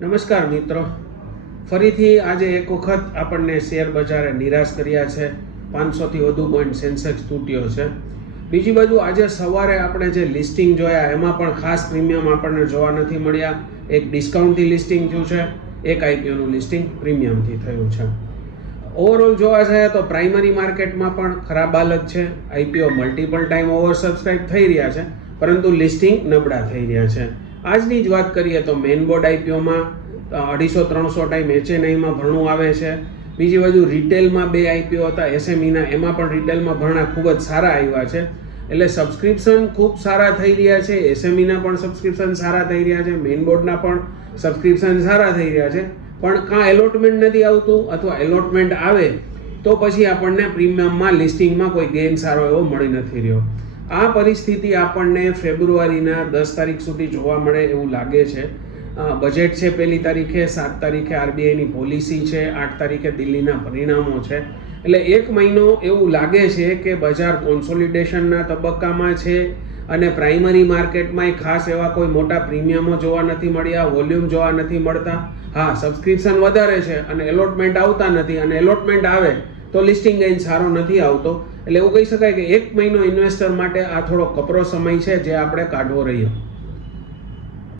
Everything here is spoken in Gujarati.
નમસ્કાર મિત્રો, ફરીથી આજે એક વખત આપણને શેર બજારે નિરાશ કર્યા છે. 500થી વધુ પોઈન્ટ સેન્સેક્સ તૂટ્યો છે. બીજી બાજુ આજે સવારે આપણે જે લિસ્ટિંગ જોયા એમાં પણ ખાસ પ્રીમિયમ આપણને જોવા નથી મળ્યા. એક ડિસ્કાઉન્ટથી લિસ્ટિંગ થયું છે, એક આઈપીઓનું લિસ્ટિંગ પ્રીમિયમથી થયું છે. ઓવરઓલ જોવા જઈએ તો પ્રાઇમરી માર્કેટમાં પણ ખરાબ હાલત છે. IPO multiple time over subscribe થઈ રહ્યા છે, પરંતુ લિસ્ટિંગ નબળા થઈ રહ્યા છે. આજની જ વાત કરીએ તો મેઇન બોર્ડ આઈપીઓમાં 250-300 ટાઈમ એચએનઆઈમાં ભરણું આવે છે. બીજી બાજુ રિટેલમાં 2 આઈપીઓ હતા એસએમઈના, એમાં પણ રિટેલમાં ભરણા ખૂબ જ સારા આવ્યા છે. એટલે સબસ્ક્રિપ્શન ખૂબ સારા થઈ રહ્યા છે. એસએમઈના પણ સબસ્ક્રિપ્શન સારા થઈ રહ્યા છે, મેઇન બોર્ડના પણ સબસ્ક્રિપ્શન સારા થઈ રહ્યા છે. પણ કાં એલોટમેન્ટ નથી આવતું, અથવા એલોટમેન્ટ આવે તો પછી આપણને પ્રીમિયમમાં લિસ્ટિંગમાં કોઈ ગેઇન સારો એવો મળી નથી રહ્યો. આ પરિસ્થિતિ આપણને ફેબ્રુઆરીના 10 તારીખ સુધી જોવા મળે એવું લાગે છે. બજેટ છે 1 તારીખે, 7 તારીખે આરબીઆઈની પોલિસી છે, 8 તારીખે દિલ્હીના પરિણામો છે. એટલે 1 મહિનો એવું લાગે છે કે બજાર કોન્સોલિડેશનના તબક્કામાં છે અને પ્રાઇમરી માર્કેટમાં ખાસ એવા કોઈ મોટા પ્રીમિયમો જોવા નથી મળ્યા, વોલ્યુમ જોવા નથી મળતા. હા, સબસ્ક્રિપ્શન વધારે છે અને એલોટમેન્ટ આવતા નથી, અને એલોટમેન્ટ આવે તો લિસ્ટિંગ ગેઇન સારો નથી આવતો. એટલે એવું કહી શકાય કે 1 મહિનો ઇન્વેસ્ટર માટે આ થોડો કપરો સમય છે જે આપણે કાઢવો રહ્યો.